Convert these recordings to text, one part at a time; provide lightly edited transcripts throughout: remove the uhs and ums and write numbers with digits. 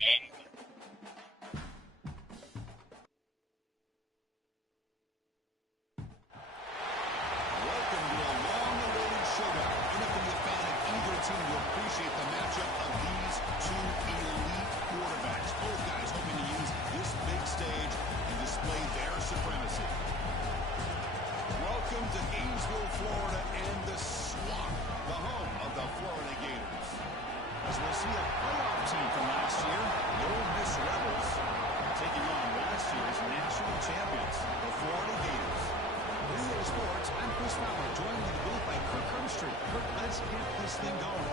Welcome to a long-awaited showdown. NFL fan of either team will appreciate the matchup of these two elite quarterbacks. Both guys hoping to use this big stage and display their supremacy. Welcome to Gainesville, Florida, and the Swamp, the home of the Florida Gators. As we'll see a playoff team from last year, the Ole Miss Rebels, taking on last year's national champions, the Florida Gators. This is Sports. I'm Chris Fowler, joined in the booth by Kirk Hermstreet. Kirk, let's get this thing going.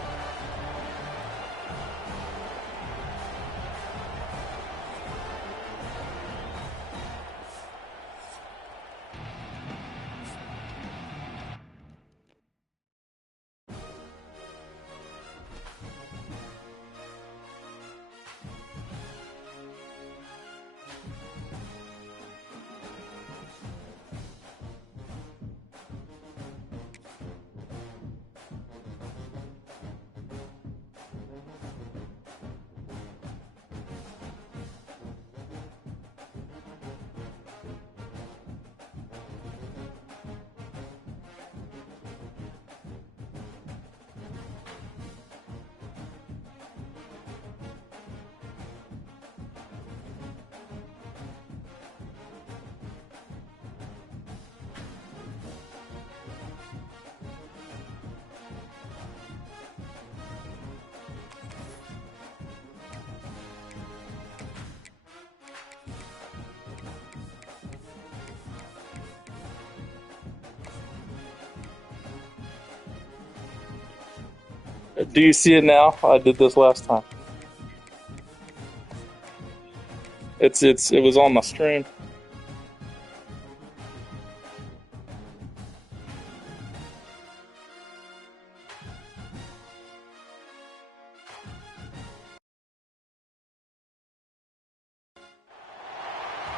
Do you see it now? I did this last time. It was on my stream. Here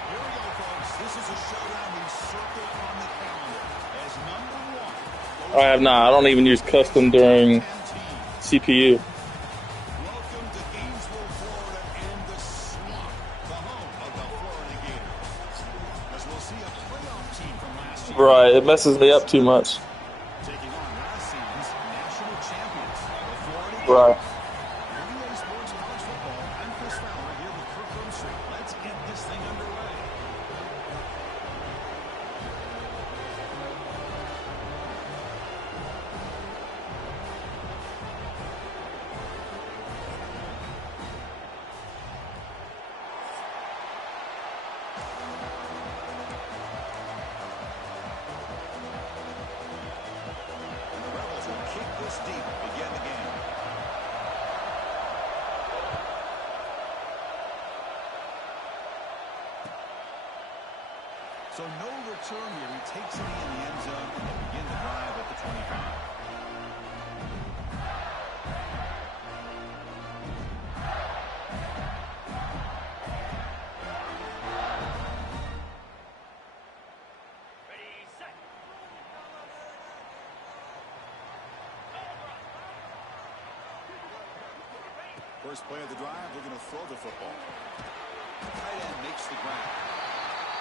we go, folks. This is a showdown we circle on the calendar as number one. I have not. I don't even use custom during CPU. Welcome to Gainesville, Florida, and the Swamp, the home of the Florida Gators. As we'll see a playoff team from last year. Right, it messes me up too much. Taking on last season's national champions, the Florida Gators. Right. Relay Sports College Football. I'm Chris Fowler here with Kirk Hermstreet. Let's get this thing underway. And the Rebels will kick this deep to begin the game. So no return here. He takes it in the end zone and they begin the drive at the 25. First play of the drive, they're going to throw the football. The tight end makes the grab.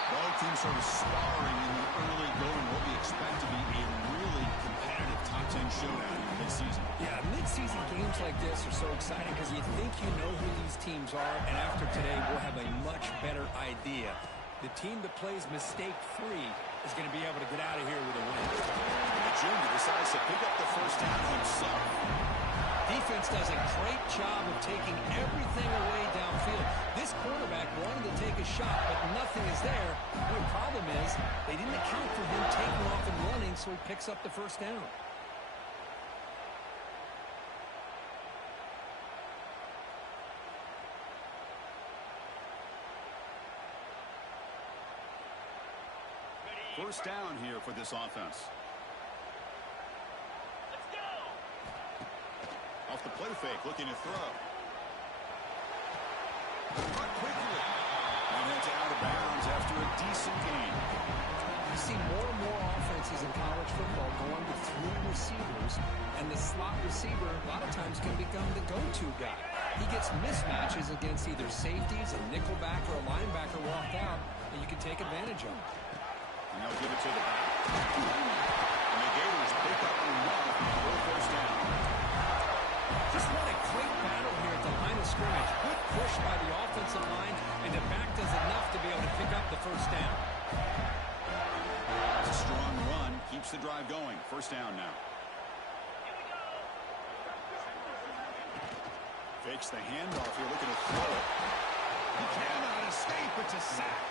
Both teams sort of sparring in the early going, what we expect to be a really competitive top 10 showdown in mid-season. Yeah, mid-season games like this are so exciting because you think you know who these teams are, and after today, we'll have a much better idea. The team that plays mistake-free is going to be able to get out of here with a win. And the junior decides to pick up the first down himself. Defense does a great job of taking everything away downfield. This quarterback wanted to take a shot, but nothing is there. The problem is they didn't account for him taking off and running, so he picks up the first down. First down here for this offense. Off the play fake, looking to throw. Cut quickly. And it's out of bounds after a decent gain. You see more and more offenses in college football going with 3 receivers, and the slot receiver a lot of times can become the go-to guy. He gets mismatches against either safeties, a nickelback, or a linebacker walked out, and you can take advantage of it. And they'll give it to the back. And the Gators pick up enough for a first down. Just what a great battle here at the line of scrimmage. Good push by the offensive line, and the back does enough to be able to pick up the first down. A strong run keeps the drive going. First down now. Fakes the handoff here, looking to throw it. He cannot escape. It's a sack.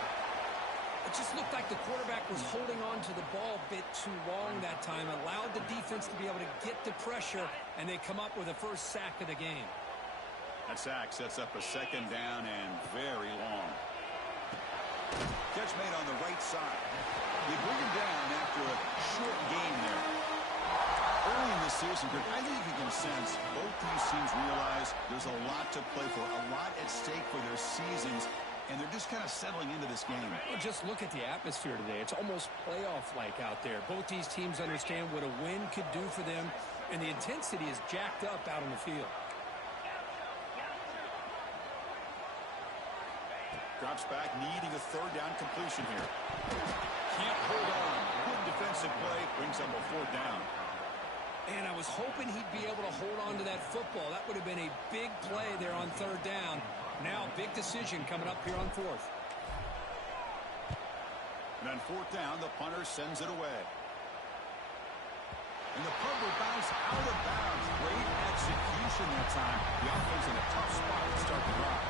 It just looked like the quarterback was holding on to the ball a bit too long that time, allowed the defense to be able to get the pressure, and they come up with a first sack of the game. That sack sets up a second down and very long. Catch made on the right side. They bring him down after a short game there. Early in the season, I think you can sense both these teams realize there's a lot to play for, a lot at stake for their seasons, and they're just kind of settling into this game. Well, just look at the atmosphere today. It's almost playoff-like out there. Both these teams understand what a win could do for them, and the intensity is jacked up out on the field. Drops back, needing a third down completion here. Can't hold on. Good defensive play, brings up a fourth down. And I was hoping he'd be able to hold on to that football. That would have been a big play there on third down. Now, big decision coming up here on fourth. And on fourth down, the punter sends it away. And the punt will bounce out of bounds. Great execution that time. The offense in a tough spot to start the drive.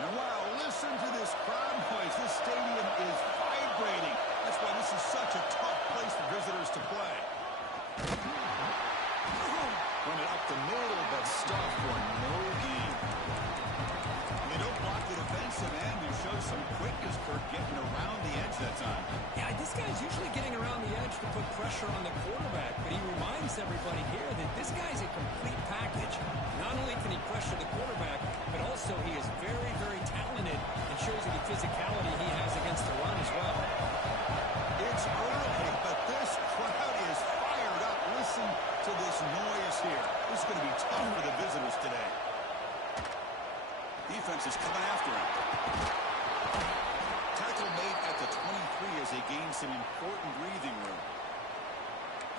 And wow, listen to this crowd noise. This stadium is vibrating. That's why this is such a tough place for visitors to play. Run it up the middle, but stuffed for no gain. They don't block the defensive end. He shows some quickness, Kirk, getting around the edge that time. Yeah, this guy's usually getting around the edge to put pressure on the quarterback, but he reminds everybody here that this guy's a complete package. Not only can he pressure the quarterback, but also he is very, very talented and shows you the physicality he has against the run as well. It's early, but this crowd is fired up. Listen to this noise here. This is going to be tough for the visitors today. Defense is coming after him. Tackle made at the 23 as they gain some important breathing room.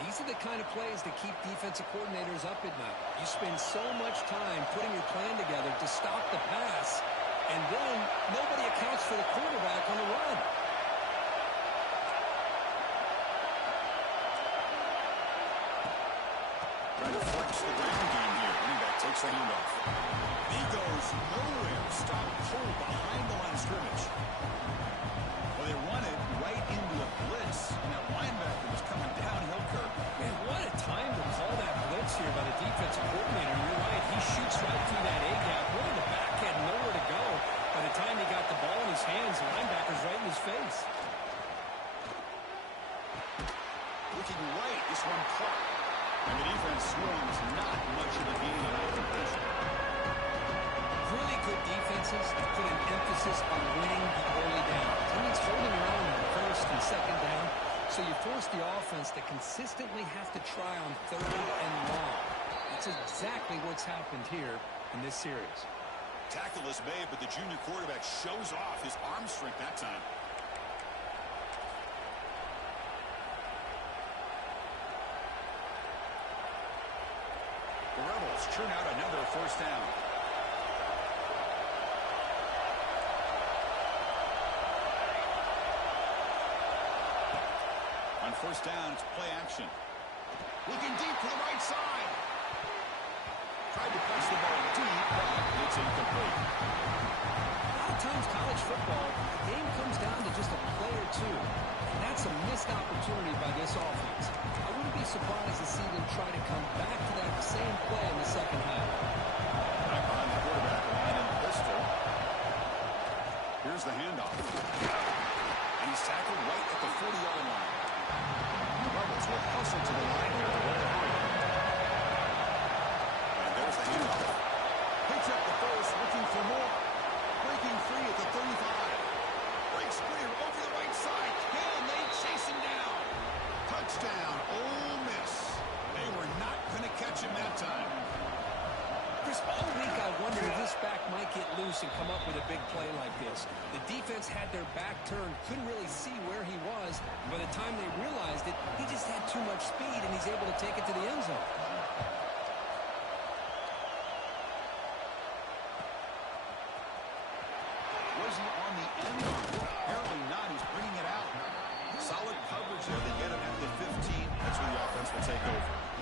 These are the kind of plays that keep defensive coordinators up at night. You spend so much time putting your plan together to stop the pass, and then nobody accounts for the quarterback on the run. Trying to flex the ground game here. Running back takes the handoff. He goes nowhere. Stop cold behind the line of scrimmage. Well, they run it right into a blitz, and that linebacker was coming downhill, Kirk. Man, what a time to call that blitz here by the defensive coordinator. You're right. He shoots right through that A-gap. Really, the back had nowhere to go. By the time he got the ball in his hands, the linebacker's right in his face. Looking right, this one caught. And the defense swarms not much of a gain on that completion. Really good defenses put an emphasis on winning the early down. That means holding your own on first and second down. So you force the offense to consistently have to try on third and long. That's exactly what's happened here in this series. Tackle is made, but the junior quarterback shows off his arm strength that time. The Rebels churn out another first down. On first down, it's play action. Looking deep to the right side. Tried to punch the ball deep, but it's incomplete. A lot of times college football, the game comes down to just a play or two. And that's a missed opportunity by this offense. I wouldn't be surprised to see them try to come back to that same play in the second half. Back behind the quarterback line in the pistol. Here's the handoff. And he's tackled right at the 40-yard line. The Rebels will hustle to the line here to roll home. And there's the handoff. Picks up the first, looking for more. Breaking free at the 35. Breaks clear over the right side. Can they chase him down? Touchdown, Ole Miss. They were not going to catch him that time. Chris, all week I wondered if this back might get loose and come up with a big play like this. The defense had their back turned, couldn't really see where he was. By the time they realized it, he just had too much speed, and he's able to take it to the end zone. Was he on the end zone? Apparently not. He's bringing it out. Solid coverage there. They get him at the 15. That's where the offense will take over.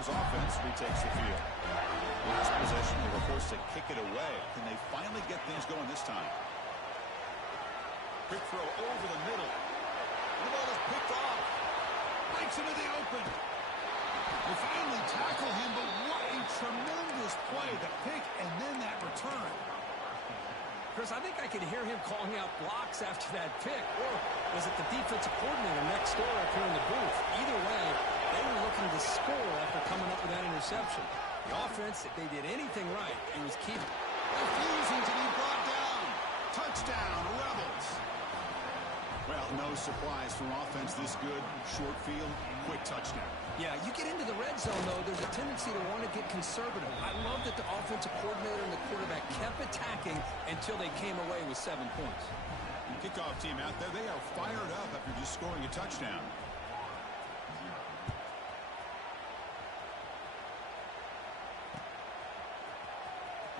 Offense retakes the field. Last possession, they were forced to kick it away. Can they finally get things going this time? Quick throw over the middle. The ball is picked off. Breaks into the open. They finally tackle him, but what a tremendous play. The pick and then that return. Chris, I think I could hear him calling out blocks after that pick. Or was it the defensive coordinator next door up here in the booth? Either way, they were looking to score after coming up with that interception. The offense, if they did anything right, it was keep refusing to be brought down. Touchdown, Rebels. Well, no surprise from offense this good. Short field, quick touchdown. Yeah, you get into the red zone, though, there's a tendency to want to get conservative. I love that the offensive coordinator and the quarterback kept attacking until they came away with 7 points. Kickoff team out there, they are fired up after just scoring a touchdown.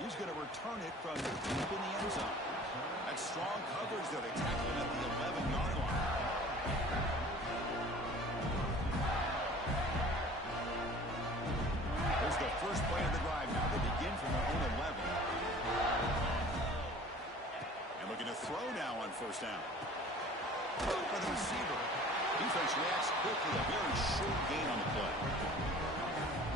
He's going to return it from deep in the end zone. That's strong coverage there. They tackle him at the 11-yard line. There's the first play of the drive now. They begin from their own 11. And looking to throw now on first down. For the receiver. Defense reacts quickly. A very short gain on the play.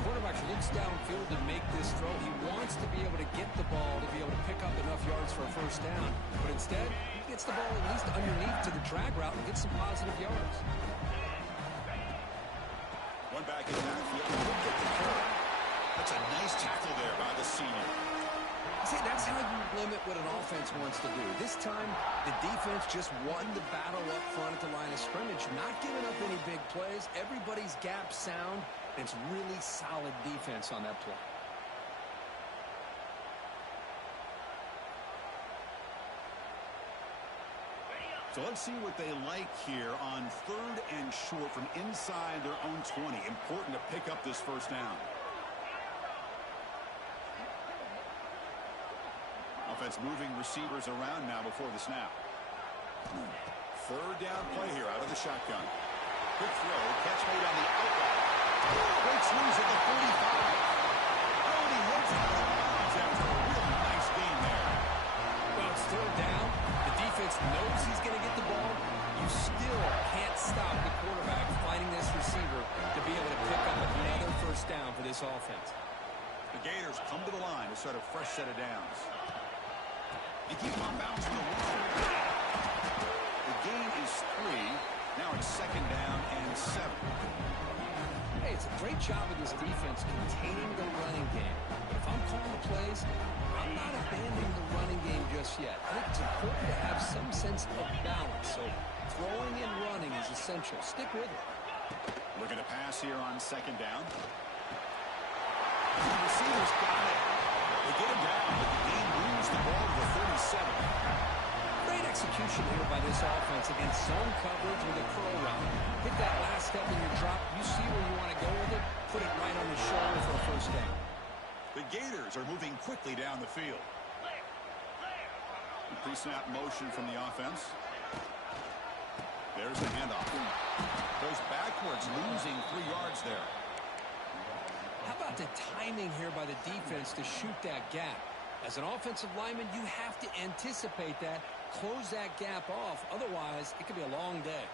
Quarterback looks downfield to make this throw. He wants to be able to get the ball to be able to pick up enough yards for a first down. But instead, he gets the ball at least underneath to the drag route and gets some positive yards. One back in the backfield. Look at the curve. That's a nice tackle there by the senior. See, that's how you limit what an offense wants to do. This time, the defense just won the battle up front at the line of scrimmage, not giving up any big plays. Everybody's gap sound. It's really solid defense on that play. So let's see what they like here on 3rd and short from inside their own 20. Important to pick up this first down. Offense moving receivers around now before the snap. 3rd down play here out of the shotgun. Quick throw, catch made on the outlet. Breaks loose at the 45. Oh, and he hits it out of bounds after a really nice game there. Well, it's 3rd down. The defense knows he's going to get the ball. You still can't stop the quarterback fighting this receiver to be able to pick up another first down for this offense. The Gators come to the line to start a fresh set of downs. They keep him on bounds for the 1. The gain is 3. Now it's 2nd down and 7. Hey, it's a great job of this defense containing the running game. But if I'm calling the plays, I'm not abandoning the running game just yet. I think it's important to have some sense of balance. So throwing and running is essential. Stick with it. Looking to pass here on 2nd down. The receivers got it. They get him down, but the game moves the ball to the 37. Great execution here by this offense against zone coverage with a curl route. Hit that last step in your drop. You see where you want to go with it. Put it right on the shoulder for a first down. The Gators are moving quickly down the field. Pre-snap motion from the offense. There's the handoff. Goes backwards, losing 3 yards there. How about the timing here by the defense to shoot that gap? As an offensive lineman, you have to anticipate that, close that gap off. Otherwise, it could be a long day.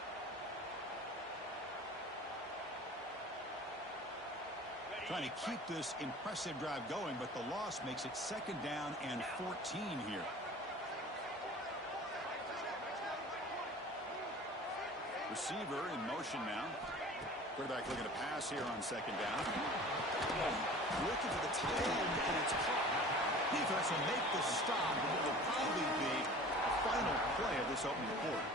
Trying to keep this impressive drive going, but the loss makes it 2nd down and 14 here. Receiver in motion now. Quarterback looking to pass here on 2nd down. Looking for the tight end, and it's caught. Defense will make the stop, but it will probably be the final play of this opening quarter.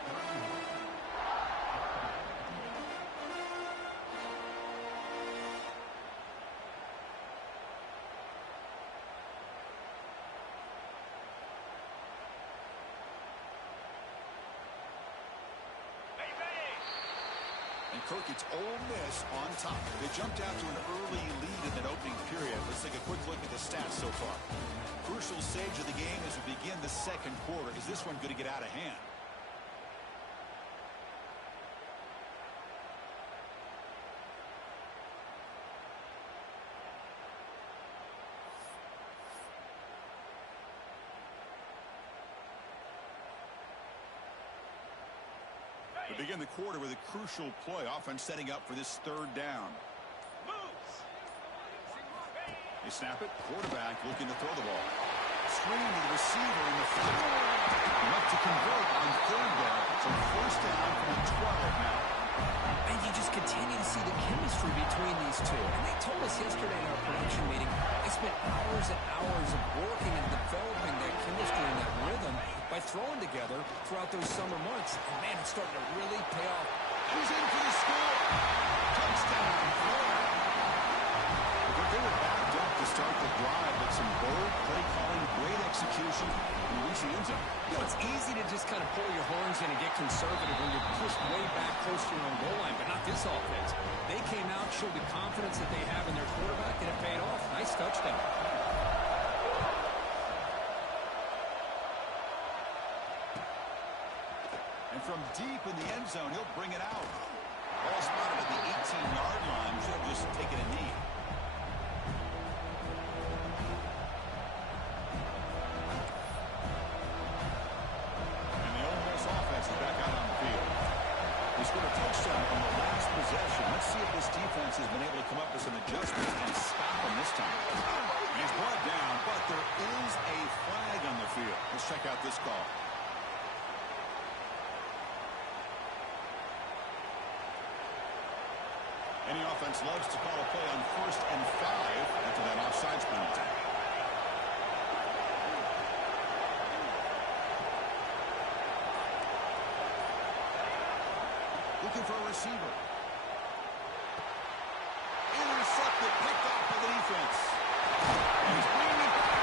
And Kirk, it's Ole Miss on top. They jumped out to an early lead in that opening period. Let's take a quick look at the stats so far. Crucial stage of the game as we begin the 2nd quarter. Is this one going to get out of hand? We begin the quarter with a crucial play. Offense setting up for this 3rd down. They snap it. Quarterback looking to throw the ball. Screen to the receiver in the front. Enough to convert on 3rd down. So 1st down from the 12 now. And you just continue to see the chemistry between these two. And they told us yesterday in our production meeting, they spent hours and hours of working and developing that chemistry and that rhythm by throwing together throughout those summer months. And man, it's starting to really pay off. He's in for the score. Touchdown, Florida. They were backed up to start the drive, but some bold play calling, great execution, and reach the end zone. You know, it's easy to just kind of pull your horns in and get conservative when you're pushed way back close to your own goal line, but not this offense. They came out, showed the confidence that they have in their quarterback, and it paid off. Nice touchdown. And from deep in the end zone, he'll bring it out. Ball spotted at the 18-yard line. Should have just taken a knee. And the Ole Miss offense is back out on the field. They scored a touchdown on the last possession. Let's see if this defense has been able to come up with some adjustments and stop them this time. He's brought down, but there is a flag on the field. Let's check out this call. Any offense loves to call a play on 1st and 5 after that offsides penalty. Looking for a receiver. Intercepted, picked off by the defense. And he's bringing it back.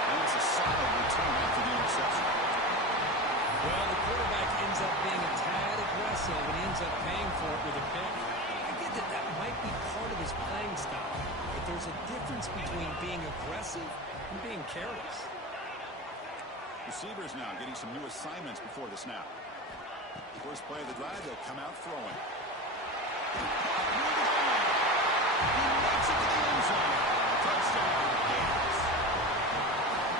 And it's a solid return after the interception. Well, the quarterback ends up being a tad aggressive, and he ends up paying for it with a pick. That might be part of his playing style, but there's a difference between being aggressive and being careless. Receivers now getting some new assignments before the snap. First play of the drive, they'll come out throwing. He makes it to the end zone. Touchdown, Gators.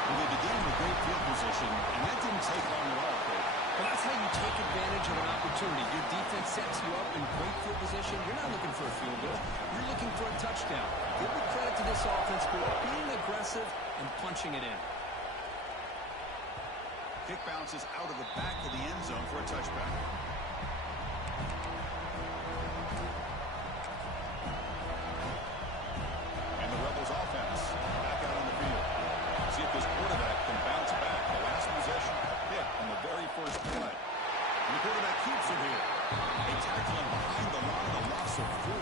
Well, they began with great field position, and that didn't take long at all, Craig. Well, that's how you take advantage of an opportunity. Your defense sets you up in great field position. You're not looking for a field goal. You're looking for a touchdown. Give the credit to this offense for being aggressive and punching it in. Kick bounces out of the back of the end zone for a touchback. And the Rebels offense back out on the field. See if this quarterback can bounce back. The last possession, a pick on the very first play. And the quarterback keeps it here. They tackle him behind the line, a loss of 4.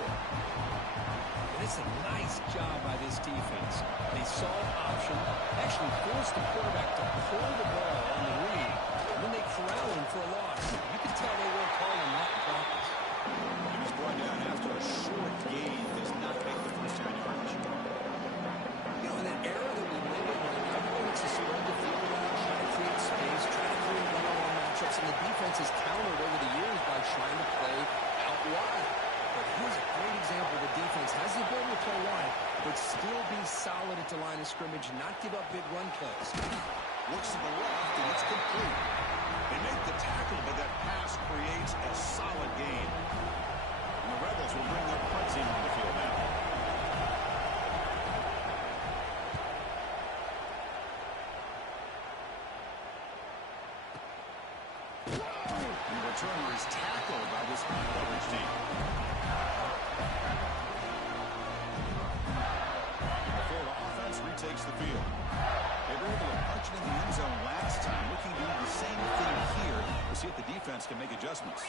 And it's a nice job by this defense. They saw an option, actually forced the quarterback to pull the ball on the read, and then they corral him for a loss. You can tell they worked hard on that in practice. He was brought down after a short gain. Does not make the first down yardage. You know, in that era that we live in, where everyone wants to spread the field around, try to create space, try to create one-on-one matchups, and the defense has countered over the years by trying to play out wide. But here's a great example. The defense has the ability to play wide, but still be solid at the line of scrimmage, not give up big run plays. Looks to the left, and it's complete. They make the tackle, but that pass creates a solid gain. And the Rebels will bring their punt team on the field now. defense can make adjustments.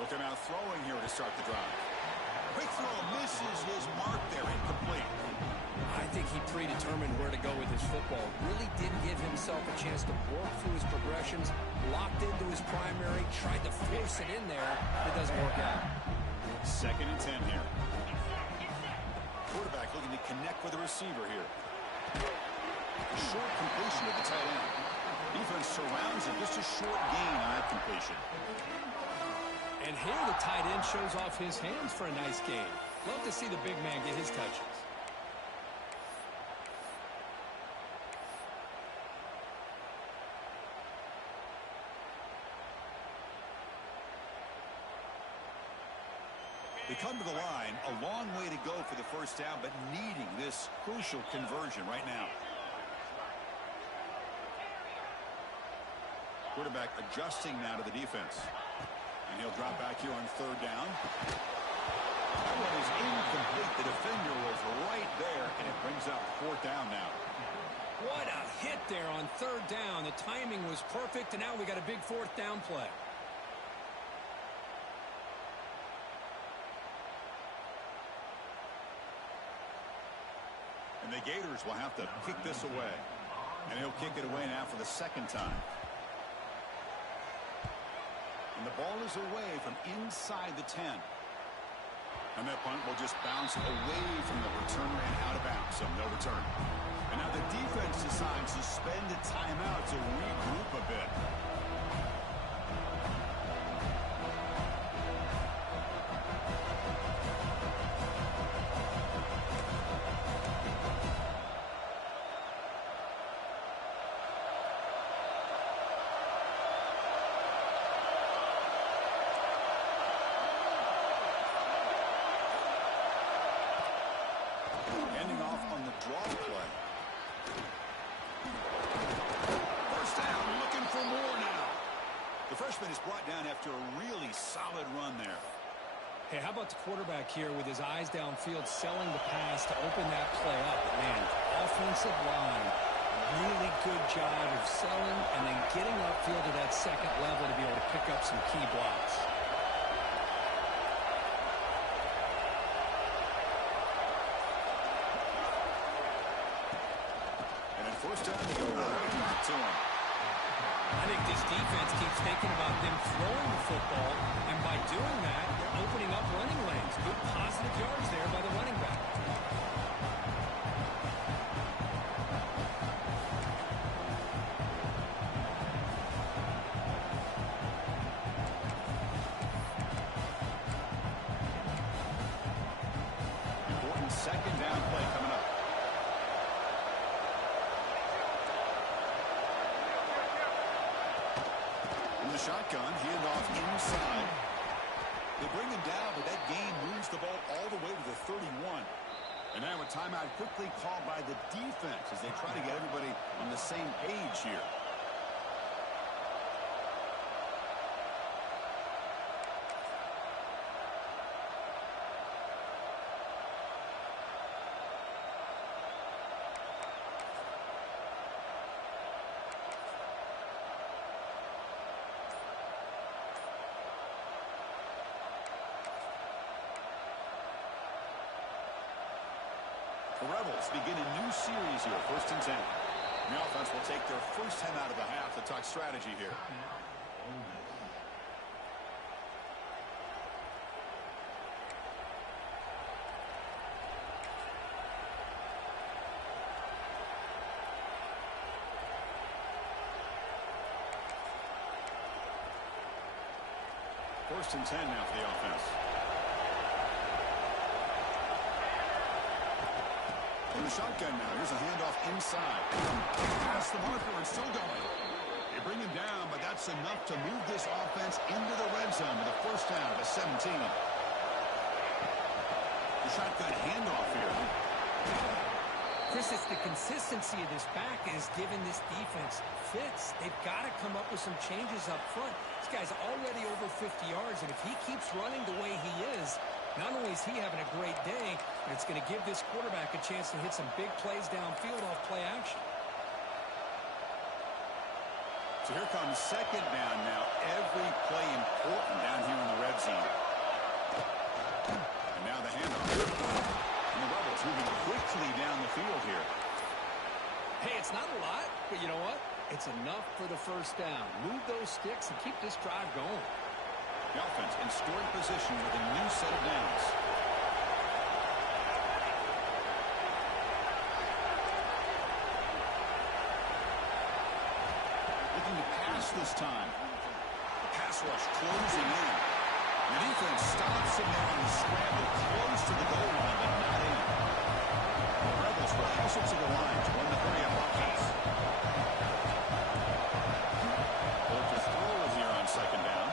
Looking out throwing here to start the drive. Quick throw misses his mark there, incomplete. I think he predetermined where to go with his football. Really didn't give himself a chance to work through his progressions. Locked into his primary, tried to force it in there. It doesn't work out. 2nd and 10 here. Quarterback looking to connect with the receiver here. Short completion to the tight end. Defense surrounds him. Just a short gain on that completion. And here the tight end shows off his hands for a nice game. Love to see the big man get his touches. They come to the line, a long way to go for the first down, but needing this crucial conversion right now. Quarterback adjusting now to the defense. And he'll drop back here on 3rd down. That one is incomplete. The defender was right there, and it brings up 4th down now. What a hit there on 3rd down. The timing was perfect, and now we got a big 4th down play. And the Gators will have to kick this away. And he'll kick it away now for the 2nd time. And the ball is away from inside the 10. And that punt will just bounce away from the returner and out of bounds, so no return. And now the defense decides to spend a timeout to regroup a bit. Draw play. First down, looking for more now. The freshman is brought down after a really solid run there. Hey, how about the quarterback here with his eyes downfield selling the pass to open that play up? Man, offensive line, really good job of selling and then getting upfield to that 2nd level to be able to pick up some key blocks. First time to go right back to him. I think this defense keeps thinking about them throwing the football, and by doing that, they're opening up running lanes. Good positive yards there by the running back. Important 2nd down play coming up. Shotgun, handoff inside. They bring him down, but that gain moves the ball all the way to the 31. And now a timeout quickly called by the defense as they try to get everybody on the same page here. The Rebels begin a new series here, 1st and 10. The offense will take their first time out of the half to talk strategy here. First and 10 now for the offense. In the shotgun now. Here's a handoff inside. Past the marker and still going. They bring him down, but that's enough to move this offense into the red zone with a first down at the 17. The shotgun handoff here. Chris, it's the consistency of this back is giving this defense fits. They've got to come up with some changes up front. This guy's already over 50 yards, and if he keeps running the way he is, not only is he having a great day, but it's going to give this quarterback a chance to hit some big plays downfield off play action. So here comes second down now. Every play important down here in the red zone. And now the handoff. And the Rebels moving quickly down the field here. Hey, it's not a lot, but you know what? It's enough for the first down. Move those sticks and keep this drive going. The offense in scoring position with a new set of downs. Looking to pass this time. The pass rush closing in. The defense stops him there on the scramble close to the goal line, but not in. The Rebels will hustle to the line to run the hurry-up offense. Look to throw it here on second down.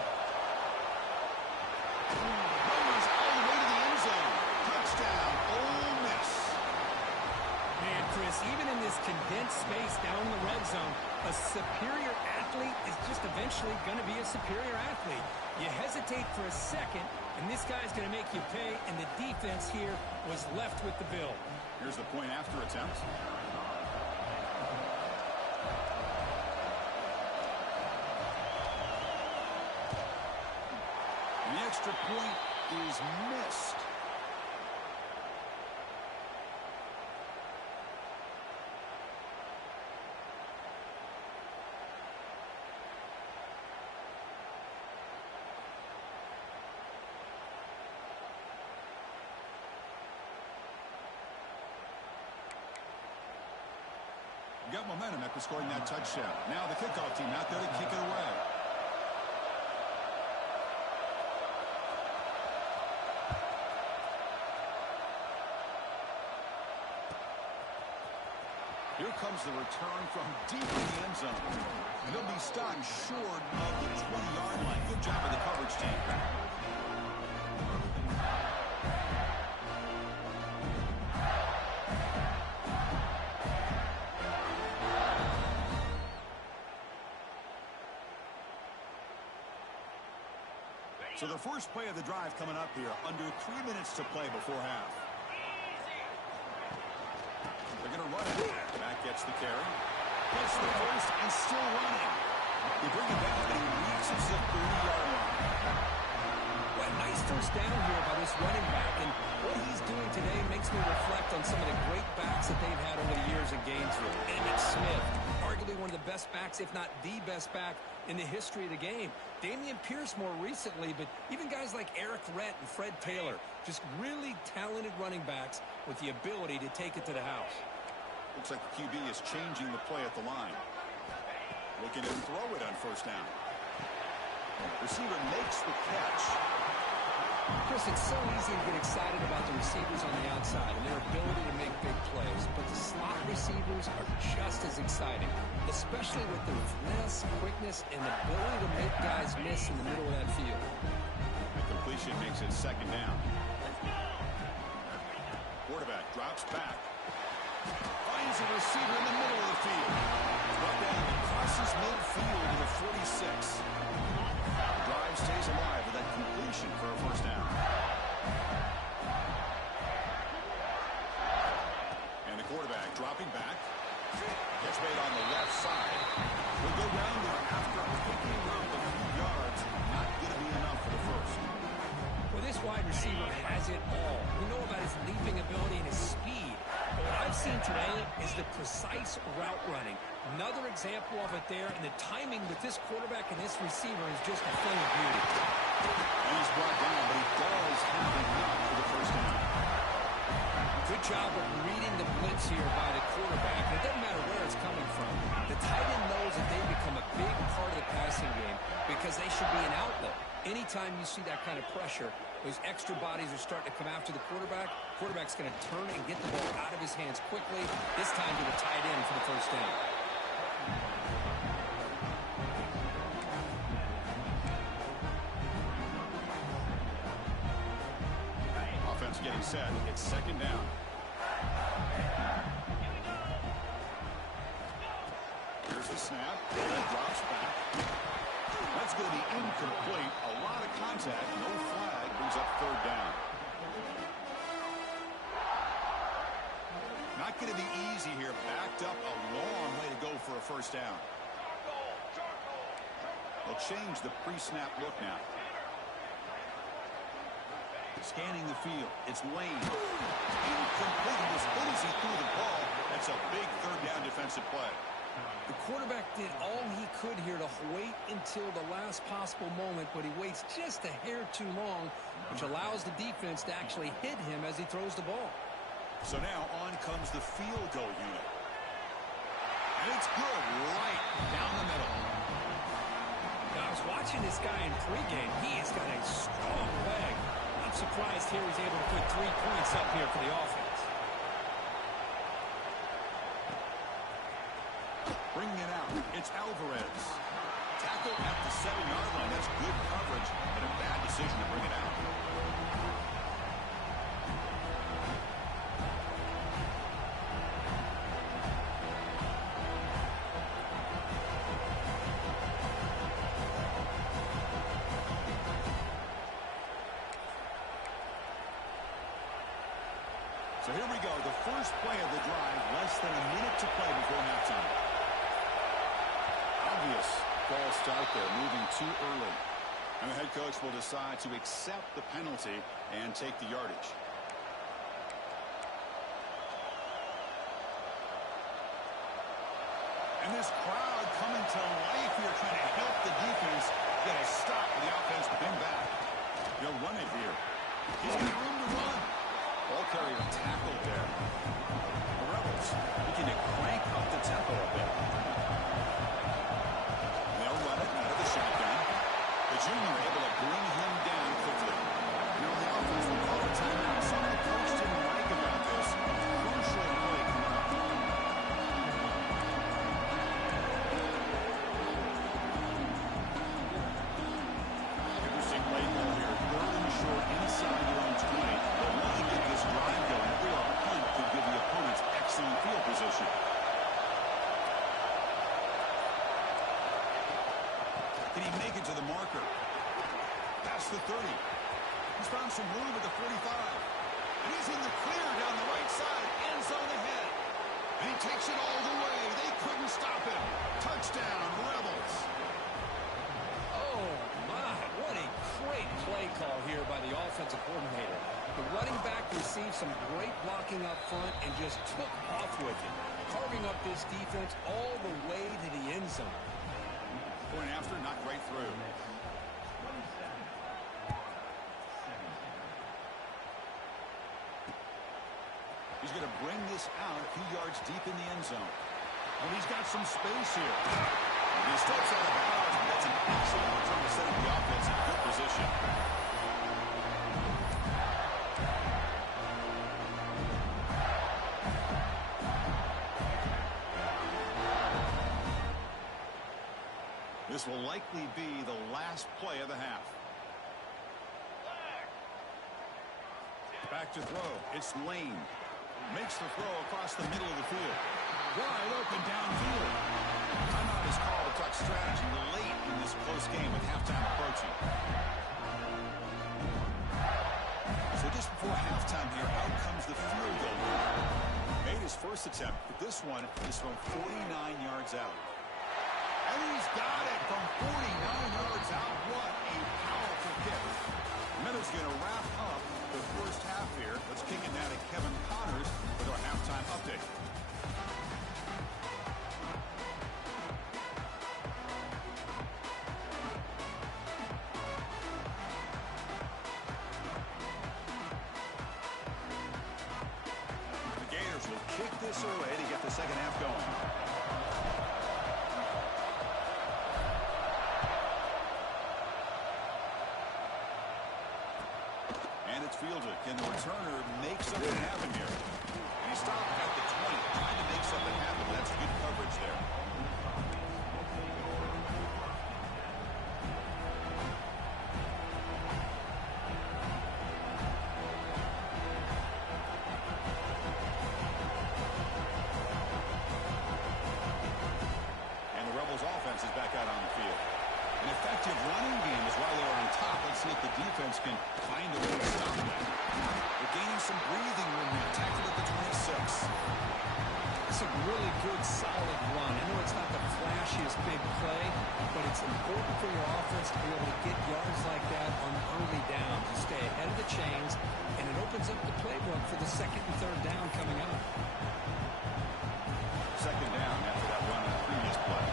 Runners all the way to the end zone. Touchdown, Ole Miss. Man, Chris, even in this condensed space down in the red zone, a superior athlete is just eventually going to be a superior athlete. You hesitate for a second, and this guy's going to make you pay, and the defense here was left with the bill. Here's the point after attempt. The extra point is missed. Got momentum after scoring that touchdown. Now the kickoff team out there to kick it away. Here comes the return from deep in the end zone. And he'll be stopped short of the 20-yard line. Good job of the coverage team. So the first play of the drive coming up here, under 3 minutes to play before half. They're going to run it. Back gets the carry. Gets the first and still running. They bring it back and he reaches the 30-yard line. Well, nice first down here by this running back, and what he's doing today makes me reflect on some of the great backs that they've had over the years in Gainesville. Emmitt Smith, arguably one of the best backs, if not the best back in the history of the game. Damian Pierce more recently, but even guys like Eric Rhett and Fred Taylor, just really talented running backs with the ability to take it to the house. Looks like the QB is changing the play at the line. Looking to throw it on first down. Receiver makes the catch. Chris, it's so easy to get excited about the receivers on the outside and their ability to make big plays, but the slot receivers are just as exciting, especially with their finesse, quickness, and the ability to make guys miss in the middle of that field. The completion makes it second down. Quarterback drops back. Finds a receiver in the middle of the field. Brought down crosses midfield to the 46. The drive stays alive with that completion for a first down. And the quarterback dropping back. Gets made on the left side. Will go down there after picking up a few yards. Not going to be enough for the first. Well, this wide receiver has it all. We know about his leaping ability and his speed. But what I've seen today is the precise route running. Another example of it there, and the timing with this quarterback and this receiver is just a thing of beauty. And he's brought down, but he does have enough for the first down. Good job of reading the blitz here by the quarterback. It doesn't matter where it's coming from. The tight end knows that they become a big part of the passing game because they should be an outlet. Anytime you see that kind of pressure, those extra bodies are starting to come after the quarterback. Quarterback's going to turn and get the ball out of his hands quickly, this time to the tight end for the first down. Offense getting set. It's second down. Here's the snap. Ball drops back. That's going to be incomplete. A lot of contact. No flag. Brings up third down. Not going to be easy here. Backed up a long way to go for a first down. They'll change the pre-snap look now. Scanning the field. It's Lane. Incomplete. As good as he threw the ball, that's a big third down defensive play. The quarterback did all he could here to wait until the last possible moment, but he waits just a hair too long, which allows the defense to actually hit him as he throws the ball. So now on comes the field goal unit. And it's good right down the middle. Now, I was watching this guy in pregame. He has got a strong leg. I'm surprised here he's able to put 3 points up here for the offense. Bringing it out. It's Alvarez. Tackle at the 7-yard line. That's good coverage, but a bad decision to bring it out. So here we go, the first play of the drive, less than a minute to play before halftime. Obvious false start there, moving too early. And the head coach will decide to accept the penalty and take the yardage. And this crowd coming to life here, trying to help the defense get a stop for the offense to bring back. They'll run it here. He's got room to run. Ball carrier tackled there. The Rebels looking to crank up the tempo a bit. They'll run it out of the shotgun. The junior able to bring him down quickly. You know, the offense will call a timeout. Some of the coach didn't like about this. Crucial play coming up. Interesting play call here. 3rd and short inside your own 20. They want to get this drive going. A real punt could give the opponents excellent field position. Can he make it to the marker? Past the 30. He's found some room at the 45. And he's in the clear down the right side. End zone ahead. And he takes it all the way. They couldn't stop him. Touchdown, Rebels. Oh, my. What a great play call here by the offensive coordinator. The running back received some great blocking up front and just took off with it, carving up this defense all the way to the end zone. Point after, knocked right through. He's going to bring this out a few yards deep in the end zone. And he's got some space here. And he steps out of bounds, but that's an excellent return to setting the offense in good position. This will likely be the last play of the half. Back to throw. It's Lane. Makes the throw across the middle of the field. Wide open downfield. Timeout is called to talk strategy late in this close game with halftime approaching. So just before halftime here, out comes the field goal. Made his first attempt, but this one is from 49 yards out. And he's got it from 49 yards out. What a powerful kick. Meadows going to wrap up the first half here. Let's kick it now to Kevin Connors with our halftime update. The Gators will kick this away to get the second half going. Fielded. Can the returner make something happen here? And he stopped at the 20, trying to make something happen. That's good coverage there. And the Rebels offense is back out on the field. An effective running game is while they're on top. Let's see if the defense can find a way to stop that. They're gaining some breathing room now. Tackled at the 26. That's a really good, solid run. I know it's not the flashiest big play, but it's important for your offense to be able to get yards like that on early downs. You stay ahead of the chains, and it opens up the playbook for the second and third down coming up. Second down after that run on the previous play.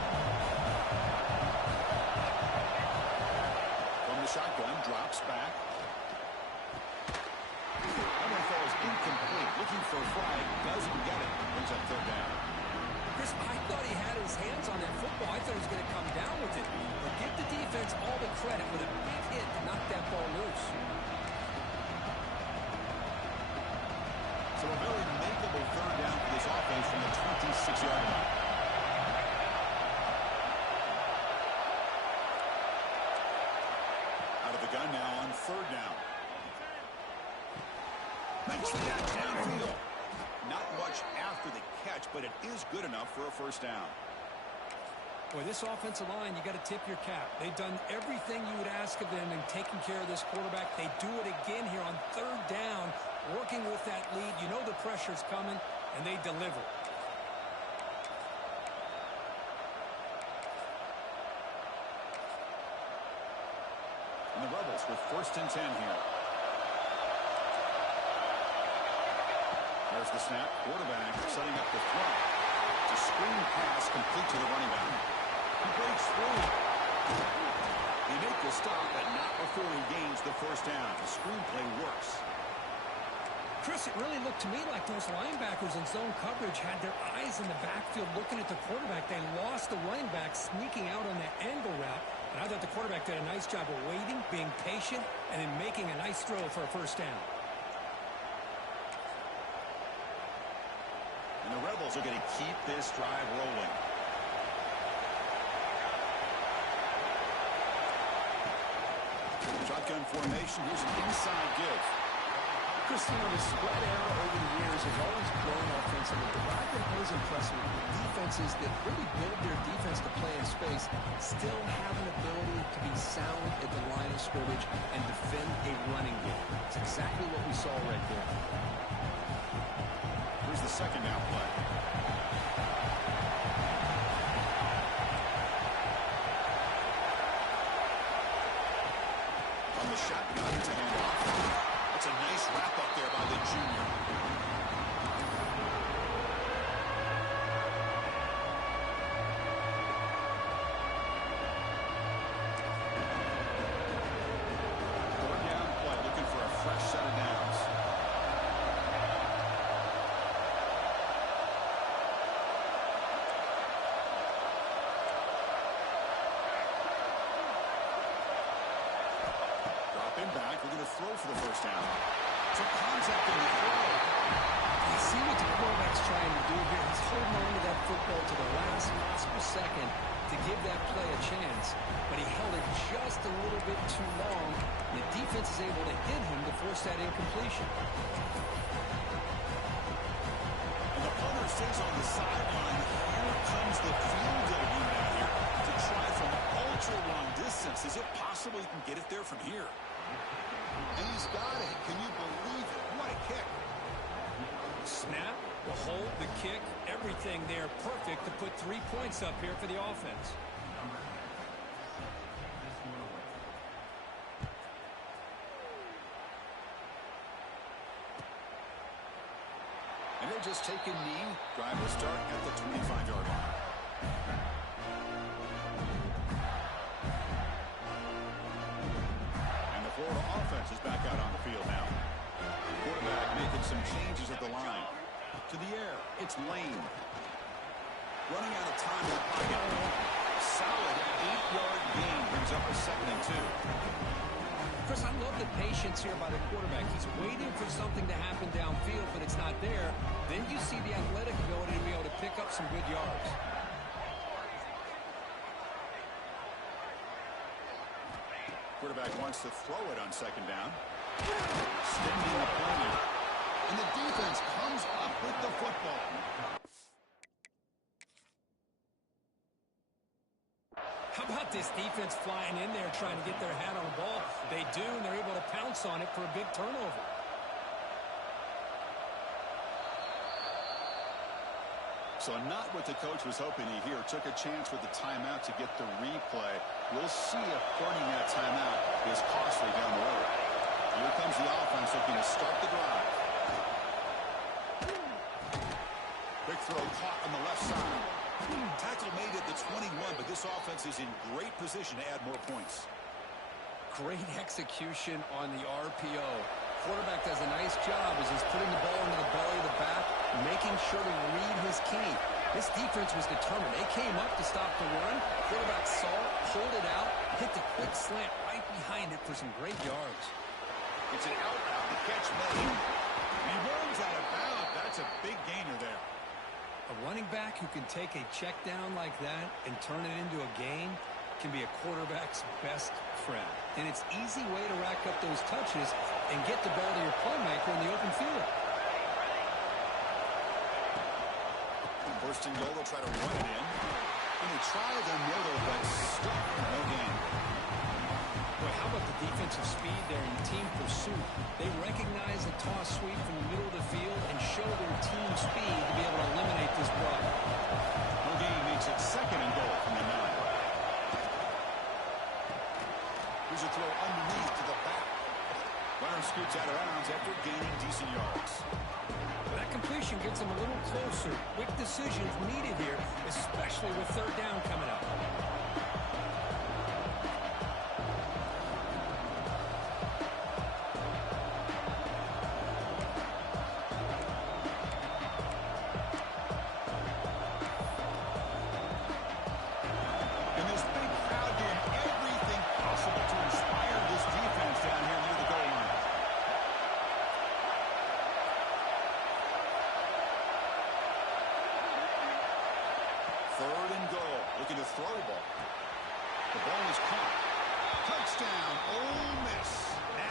From the shotgun, drops back. Falls incomplete. Looking for a flag. Doesn't get it. Brings up third down. Chris, I thought he had his hands on that football. I thought he was going to come down with it. But give the defense all the credit with a big hit to knock that ball loose. So a very makeable third down for this offense from the 26-yard line. Out of the gun now on third down. Makes the catch downfield. Not much after the catch, but it is good enough for a first down. Boy, this offensive line, you got to tip your cap. They've done everything you would ask of them in taking care of this quarterback. They do it again here on third down, working with that lead. You know the pressure's coming, and they deliver. And the Rebels with first and 10 here. There's the snap. Quarterback setting up the throw. It's a screen pass complete to the running back. He breaks through. They make the stop, but not before he gains the first down. The screenplay works. Chris, it really looked to me like those linebackers in zone coverage had their eyes in the backfield looking at the quarterback. They lost the running back sneaking out on that angle route. And I thought the quarterback did a nice job of waiting, being patient, and then making a nice throw for a first down. And the Rebels are going to keep this drive rolling. Shotgun formation. Here's an inside give. Christine, the spread era over the years has always grown offensively, but I've been always impressed with defenses that really build their defense to play in space, still have an ability to be sound at the line of scrimmage and defend a running game. It's exactly what we saw right there. Here's the second down play. On the shotgun, it's a handoff. That's a nice wrap up there by the junior. Third down play, looking for a fresh set of downs. Back. We're going to throw for the first down. So contact in the throw. You see what the quarterback's trying to do here. He's holding on to that football to the last possible second to give that play a chance. But he held it just a little bit too long. The defense is able to hit him to force that incompletion. And the punter stays on the sideline. Here comes the field goal unit out here to try from ultra long distance. Is it possible he can get it there from here? And he's got it. Can you believe it? What a kick. Snap, the hold, the kick, everything there perfect to put 3 points up here for the offense. And they'll just take a knee. Drive will start at the 25-yard line. Florida offense is back out on the field now. Quarterback making some changes at the line. To the air, it's Lane. Running out of time in the pocket. Solid 8-yard gain brings up a 2nd and 2. Chris, I love the patience here by the quarterback. He's waiting for something to happen downfield, but it's not there. Then you see the athletic ability to be able to pick up some good yards. Quarterback wants to throw it on 2nd down. Extending the play. And the defense comes up with the football. How about this defense flying in there trying to get their hat on the ball? They do, and they're able to pounce on it for a big turnover. So not what the coach was hoping to hear. Took a chance with the timeout to get the replay. We'll see if burning that timeout is costly down the road. Here comes the offense looking to start the drive. Big throw caught on the left side. Tackle made at the 21, but this offense is in great position to add more points. Great execution on the RPO. Quarterback does a nice job as he's putting the ball into the belly of the back, making sure to read his key. This defense was determined. They came up to stop the run. Quarterback saw it, pulled it out, hit the quick slant right behind it for some great yards. It's an out route. The catch made. He runs out of bounds. That's a big gainer there. A running back who can take a check down like that and turn it into a gain can be a quarterback's best friend. And it's an easy way to rack up those touches and get the ball to your playmaker in the open field. First and goal, they'll try to run it in. And they try the middle, but stuck. No gain. Boy, how about the defensive speed there in team pursuit? They recognize a toss sweep from the middle of the field and show their team speed to be able to eliminate this block. No gain makes it second and goal from the 9. Here's a throw underneath to the back. Runner scoots out of bounds after gaining decent yards. That completion gets them a little closer. Quick decisions needed here, especially with third down coming up. And this big crowd doing everything possible to inspire this defense down here near the goal line. Third and goal. Looking to throw the ball. The ball is caught. Touchdown, Ole Miss.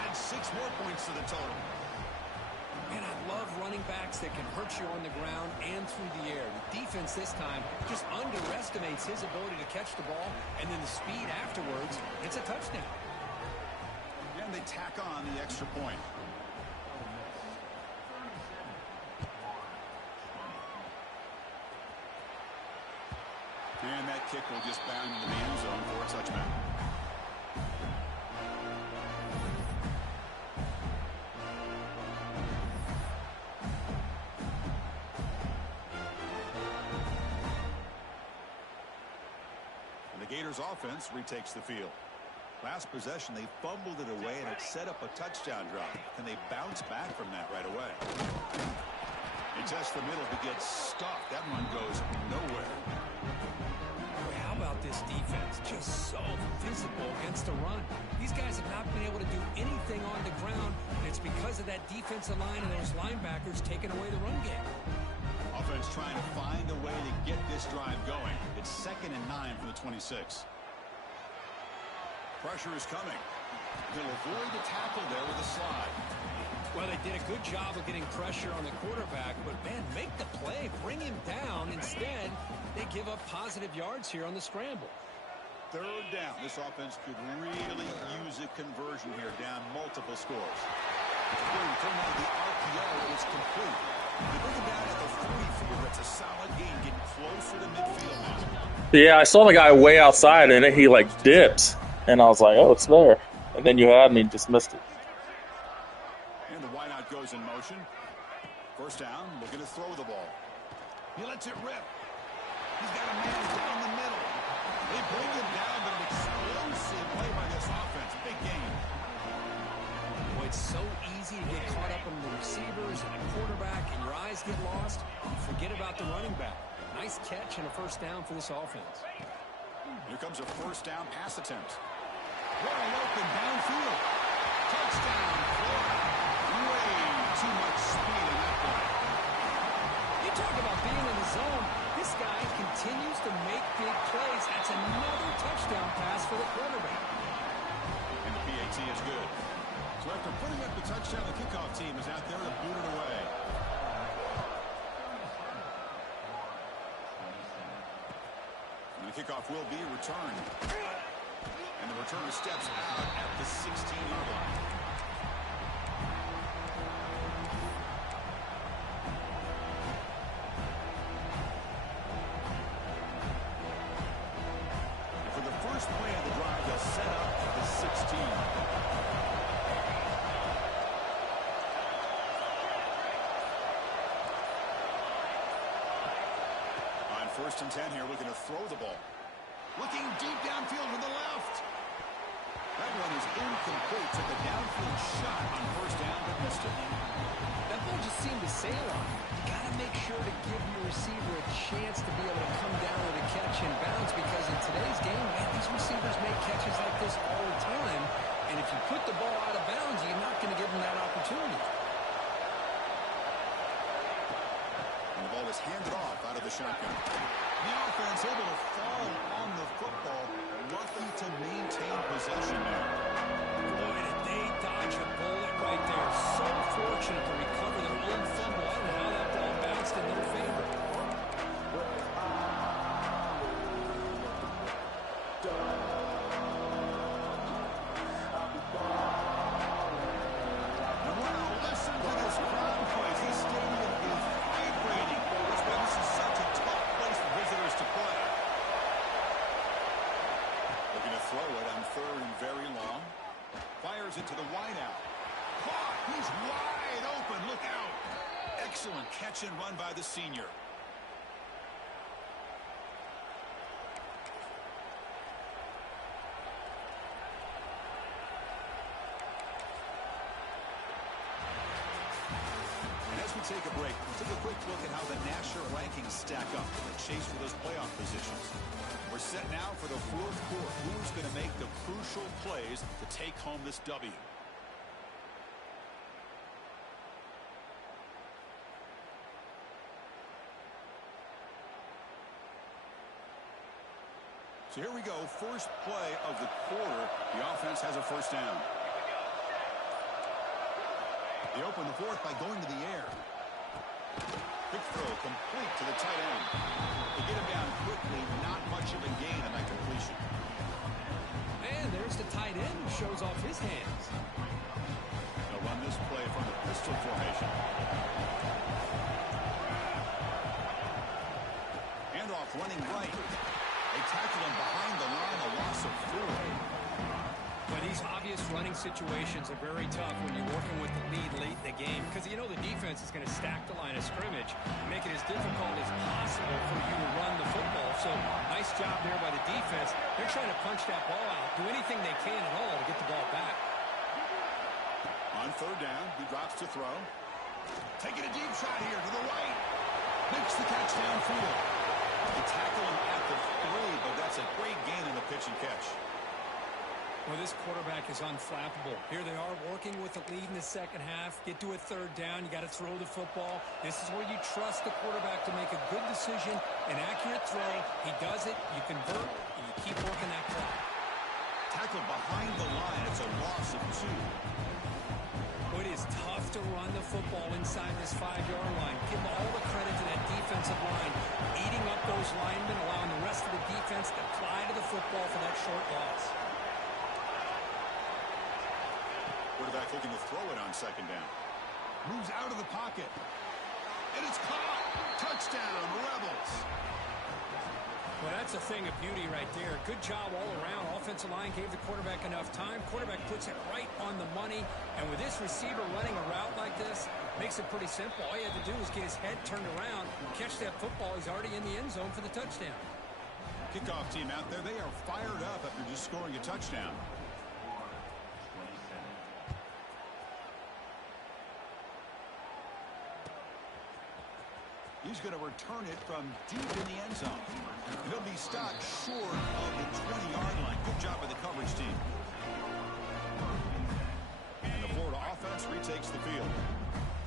Add 6 more points to the total. Man, I love running backs that can hurt you on the ground and through the air. The defense this time just underestimates his ability to catch the ball, and then the speed afterwards, it's a touchdown. And they tack on the extra point. And that kick will just bound into the end zone for a touchback. And the Gators offense retakes the field. Last possession, they fumbled it away, and it set up a touchdown drive. Can they bounce back from that right away? They test the middle to get stuffed. That one goes nowhere. Boy, how about this defense? Just so physical against the run. These guys have not been able to do anything on the ground, and it's because of that defensive line and those linebackers taking away the run game. Offense trying to find a way to get this drive going. It's 2nd and 9 from the 26. Pressure is coming. He'll avoid the tackle there with a slide. Well, they did a good job of getting pressure on the quarterback, but, man, make the play. Bring him down. Instead, they give up positive yards here on the scramble. Third down. This offense could really use a conversion here, down multiple scores. Turn out the RPO is complete. They bring him down at the 44. That's a solid gain, getting closer to midfield now. Yeah, I saw the guy way outside, and he, like, dips. And I was like, oh, it's there. And then you had me, just missed it. And the wideout goes in motion. First down, looking to throw the ball. He lets it rip. He's got a man down the middle. They bring him down, but an explosive play by this offense. Big game. Boy, it's so easy to get caught up on the receivers and the quarterback, and your eyes get lost. You forget about the running back. Nice catch and a first down for this offense. Here comes a first down pass attempt. Wide open downfield. Touchdown, Florida. Way too much speed in that play. You talk about being in the zone. This guy continues to make big plays. That's another touchdown pass for the quarterback. And the PAT is good. So after putting up the touchdown, the kickoff team is out there to boot it away. And the kickoff will be returned. And the returner steps out at the 16-yard line. first and 10 here, looking to throw the ball. Looking deep downfield to the left. That one is incomplete. Took a downfield shot on first down, but missed it. That ball just seemed to sail on. You got to make sure to give your receiver a chance to be able to come down with a catch and bounce, because in today's game, man, these receivers make catches like this all the time. And if you put the ball out of bounds, you're not going to give them that opportunity. And the ball is handed off out of the shotgun. The offense able to fall on the football, lucky to maintain possession now. Boy, did they dodge a bullet right there. So fortunate to recover their own fumble. I don't know how that ball bounced in their favor. And wow, listen to this crowd noise. This stadium is vibrating. That's why this is such a tough place for visitors to play. Looking to throw it on third and very long. Fires it to the wideout. Caught! He's wide open. Look out! Excellent catch and run by the senior. And as we take a break, we'll take a quick look at how the national rankings stack up in the chase for those playoff positions. We're set now for the fourth quarter. Who's going to make the crucial plays to take home this W? So here we go. First play of the quarter. The offense has a first down. They open the fourth by going to the air. Quick throw complete to the tight end. They get him down quickly. Not much of a gain on that completion. And there's the tight end who shows off his hands. They'll run this play from the pistol formation. Handoff running right. They tackle him behind the line, a loss of 4. But these obvious running situations are very tough when you're working with the lead late in the game, because you know the defense is going to stack the line of scrimmage and make it as difficult as possible for you to run the football. So nice job there by the defense. They're trying to punch that ball out, do anything they can at all to get the ball back. On third down, he drops to throw. Taking a deep shot here to the right. Makes the catch downfield. They tackle him at the 3, but that's a great gain in the pitch and catch. Well, this quarterback is unflappable. Here they are working with the lead in the second half. Get to a third down. You got to throw the football. This is where you trust the quarterback to make a good decision, an accurate throw. He does it. You convert, and you keep working that clock. Tackled behind the line. It's a loss of 2. It is tough to run the football inside this 5-yard line. Give all the credit to that defensive line, eating up those linemen, allowing the rest of the defense to fly to the football for that short loss. Quarterback looking to throw it on second down. Moves out of the pocket. And it's caught. Touchdown, Rebels. Well, that's a thing of beauty right there. Good job all around. Offensive line gave the quarterback enough time. Quarterback puts it right on the money. And with this receiver running a route like this, makes it pretty simple. All you have to do is get his head turned around, catch that football. He's already in the end zone for the touchdown. Kickoff team out there. They are fired up after just scoring a touchdown. He's going to return it from deep in the end zone. He'll be stopped short of the 20-yard line. Good job by the coverage team. And the Florida offense retakes the field.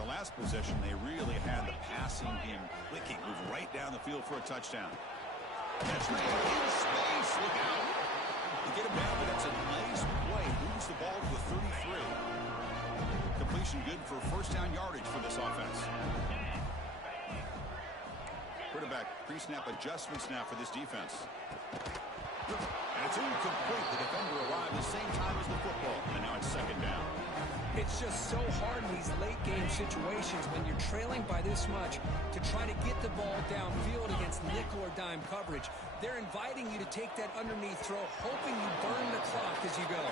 The last possession, they really had the passing game clicking. Move right down the field for a touchdown. That's right in space. Look out. You get him down, but that's a nice play. Moves the ball to the 33. Completion good for first down yardage for this offense. Quarterback pre-snap adjustments now for this defense. And it's incomplete. The defender arrived the same time as the football. And now it's second down. It's just so hard in these late game situations when you're trailing by this much to try to get the ball downfield against nickel or dime coverage. They're inviting you to take that underneath throw, hoping you burn the clock as you go.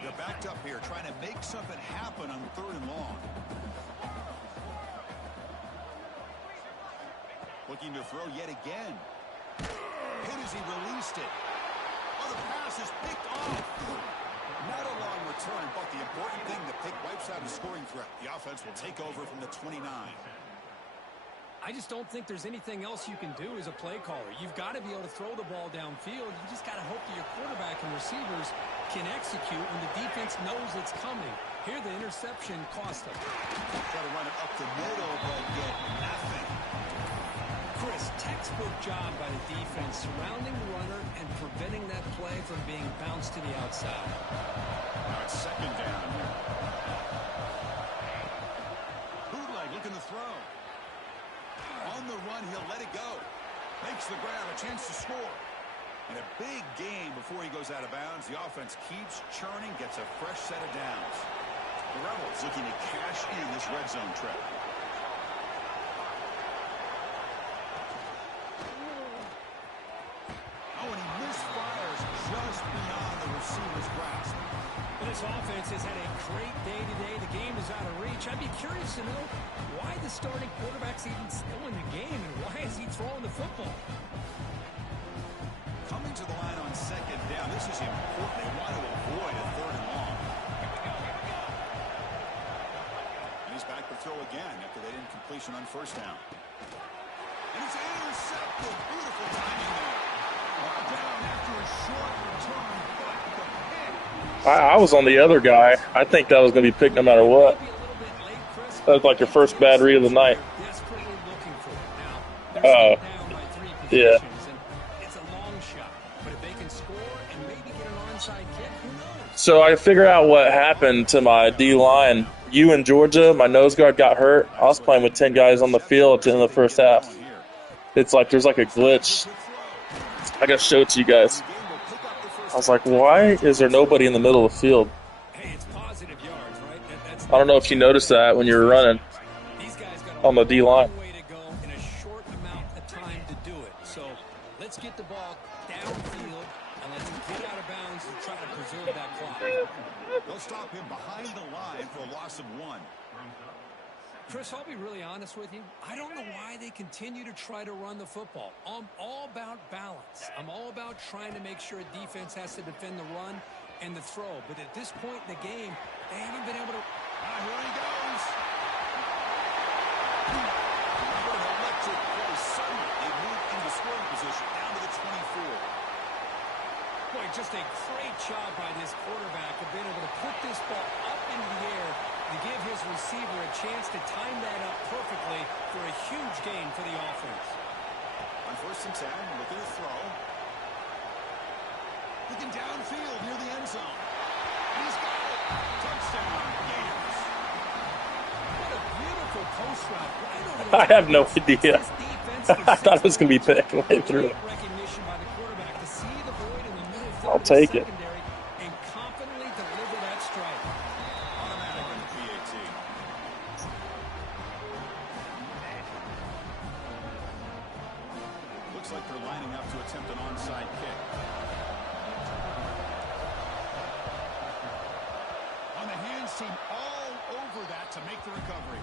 They're backed up here, trying to make something happen on third and long. looking to throw yet again. Hit as he released it. Oh, the pass is picked off. Not a long return, but the important thing, the pick wipes out a scoring threat. The offense will take over from the 29. I just don't think there's anything else you can do as a play caller. You've got to be able to throw the ball downfield. You just got to hope that your quarterback and receivers can execute when the defense knows it's coming. Here, the interception cost them. Try to run it up the middle, but get nothing. Chris, textbook job by the defense surrounding the runner and preventing that play from being bounced to the outside. Now it's second down here. Bootleg looking to throw. On the run, he'll let it go. Makes the grab, a chance to score. And a big gain before he goes out of bounds. The offense keeps churning, gets a fresh set of downs. The Rebels looking to cash in this red zone trip. Oh, and he misfires just beyond the receiver's grasp. Well, this offense has had a great day today. The game is out of reach. I'd be curious to know why the starting quarterback's even still in the game and why is he throwing the football? Coming to the line on second down. This is important. They want to avoid a third and long. And he's back to throw again after they didn't completion on first down. And it's intercepted. Beautiful timing there. Down after a short return, but the pick. I was on the other guy. I think that was going to be picked no matter what. That was like your first bad read of the night. Yeah. So I figured out what happened to my D-line. You in Georgia, my nose guard got hurt. I was playing with 10 guys on the field at the end of the first half. It's like there's like a glitch. I got to show it to you guys. I was like, why is there nobody in the middle of the field? I don't know if you noticed that when you were running on the D-line. So let's get the ball downfield and let's get out of bounds and try to preserve that clock. They'll stop him behind the line for a loss of 1. Chris, I'll be really honest with you. I don't know why they continue to try to run the football. I'm all about balance. I'm all about trying to make sure a defense has to defend the run and the throw. But at this point in the game, they haven't been able to. Here he goes. What an electric play. Suddenly, they move into scoring position down to the 24. Boy, just a great job by this quarterback of being able to put this ball up into the air to give his receiver a chance to time that up perfectly for a huge gain for the offense. On first and 10, looking to throw. Looking downfield near the end zone. And he's got it. Touchdown, Gators. What a beautiful post route. Right over the I have no idea. I thought it was going to be picked way through. Recognition by the quarterback to see the void in the middle of I'll take it. and confidently deliver that strike. Automatic in the PAT. Looks like they're lining up to attempt an onside kick. On the hands team all over that to make the recovery.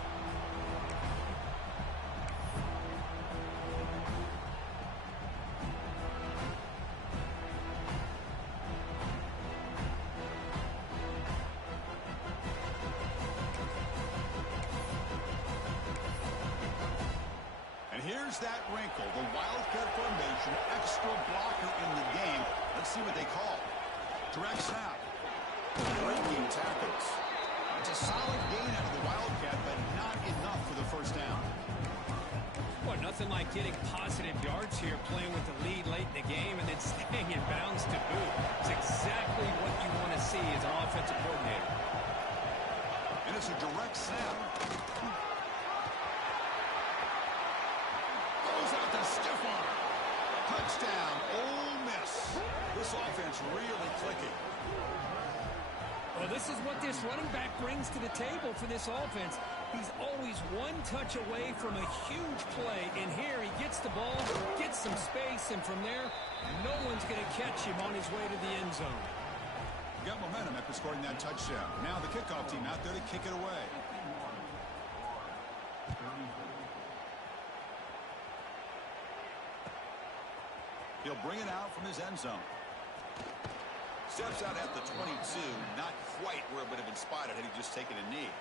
Here's that wrinkle, the wildcat formation, extra blocker in the game. Let's see what they call. Direct snap. Breaking tackles. It's a solid gain out of the wildcat, but not enough for the first down. Well, nothing like getting positive yards here, playing with the lead late in the game, and then staying in bounds to boot. It's exactly what you want to see as an offensive coordinator. And it's a direct snap. Stiff arm. Touchdown, Ole Miss. This offense really clicking. Well, this is what this running back brings to the table for this offense. He's always one touch away from a huge play, and here he gets the ball, gets some space, and from there, no one's going to catch him on his way to the end zone. Got momentum after scoring that touchdown. Now the kickoff team out there to kick it away. He'll bring it out from his end zone. Steps out at the 22, not quite where it would have been spotted had he just taken a knee.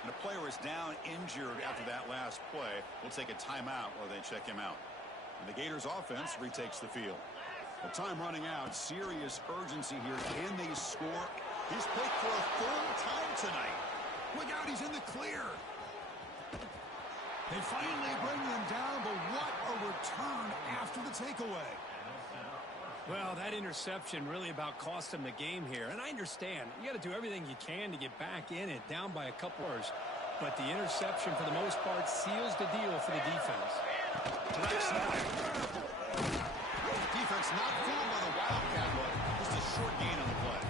And a player is down injured after that last play. We'll take a timeout while they check him out. And the Gators offense retakes the field. The time running out. Serious urgency here. Can they score? He's picked for a third time tonight. Look out, he's in the clear. They finally bring him down, but what a return after the takeaway. Well, that interception really about cost him the game here. And I understand. You got to do everything you can to get back in it, down by a couple hours. But the interception, for the most part, seals the deal for the defense. Defense not fooled by the Wildcat look. Just a short gain on the play.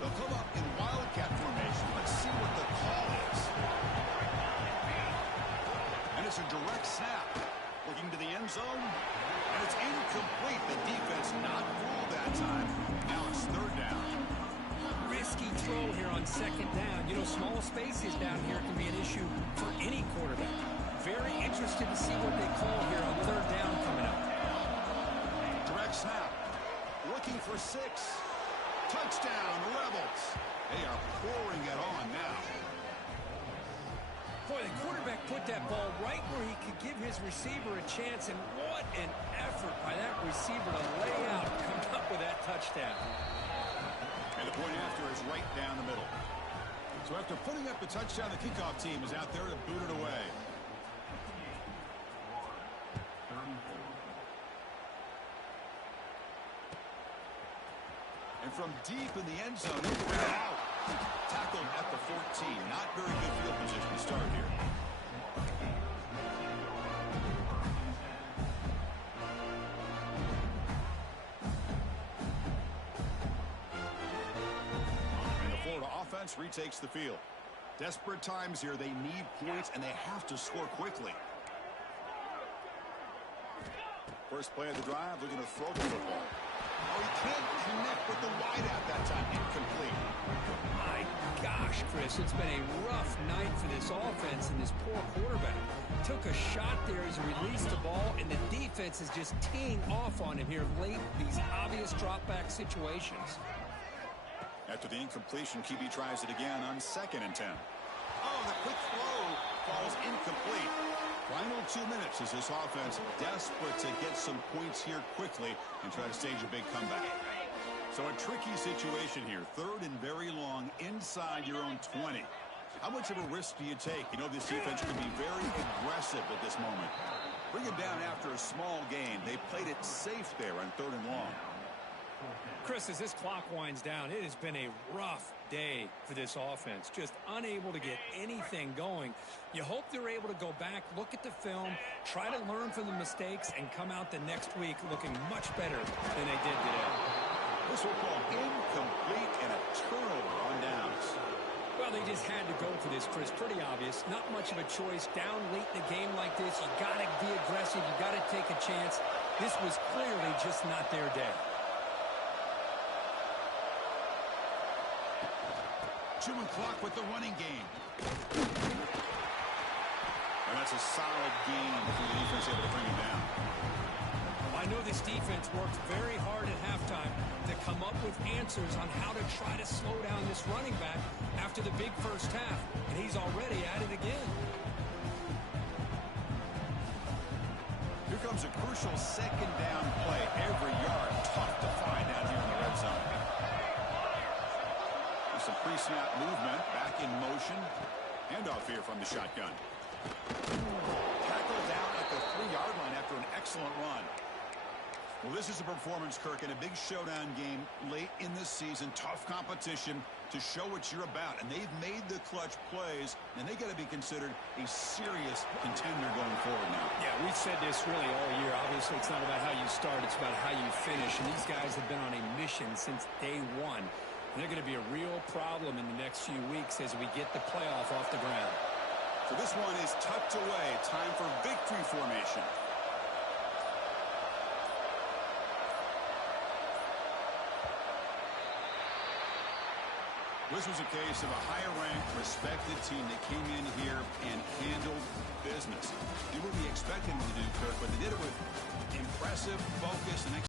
They'll come up in Wildcat formation. Let's see what the call is. And it's a direct snap. Looking to the end zone. And it's incomplete. The defense not fooled that time. Now it's third down. Risky throw here on second down. You know, small spaces down here can be an issue for any quarterback. Very interested to see what they call here on third down coming up. Direct snap. Looking for 6. Touchdown, Rebels. They are pouring it on now. Boy, the quarterback put that ball right where he could give his receiver a chance, and what an effort by that receiver to lay out and come up with that touchdown. And the point after is right down the middle. So after putting up the touchdown, the kickoff team is out there to boot it away. And from deep in the end zone, he'll bring it out. Tackled at the 14. Not very good field position to start here. And the Florida offense retakes the field. Desperate times here. They need points, and they have to score quickly. First play of the drive, looking to throw the football. Oh, he can't connect with the wideout that time. Incomplete. My gosh, Chris, it's been a rough night for this offense and this poor quarterback. Took a shot there as he released the ball, and the defense is just teeing off on him here late, these obvious drop-back situations. After the incompletion, QB tries it again on 2nd and 10. Oh, the quick throw falls incomplete. Final 2 minutes as this offense desperate to get some points here quickly and try to stage a big comeback. So a tricky situation here. 3rd and very long inside your own 20. How much of a risk do you take? You know this defense can be very aggressive at this moment. Bring it down after a small gain. They played it safe there on 3rd and long. Chris, as this clock winds down, it has been a rough day for this offense. Just unable to get anything going. You hope they're able to go back, look at the film, try to learn from the mistakes, and come out the next week looking much better than they did today. This will call incomplete and a turnover on downs. Well, they just had to go for this, Chris. Pretty obvious. Not much of a choice. Down late in a game like this, you got to be aggressive. You got to take a chance. This was clearly just not their day. Chewing clock with the running game. And that's a solid gain for the defense able to bring him down. I know this defense worked very hard at halftime to come up with answers on how to try to slow down this running back after the big first half, and he's already at it again. Here comes a crucial 2nd down play. Every yard tough to find down here in the red zone. There's some pre-snap movement, back in motion. Handoff here from the shotgun. Tackled down at the 3-yard line after an excellent run. Well, this is a performance, Kirk, in a big showdown game late in the season. Tough competition to show what you're about. And they've made the clutch plays, and they got to be considered a serious contender going forward now. Yeah, we've said this really all year. Obviously, it's not about how you start. It's about how you finish. And these guys have been on a mission since day one. And they're going to be a real problem in the next few weeks as we get the playoff off the ground. So this one is tucked away. Time for victory formation. This was a case of a higher-ranked, respected team that came in here and handled business. Did what we expected them to do, Kirk, but they did it with impressive focus and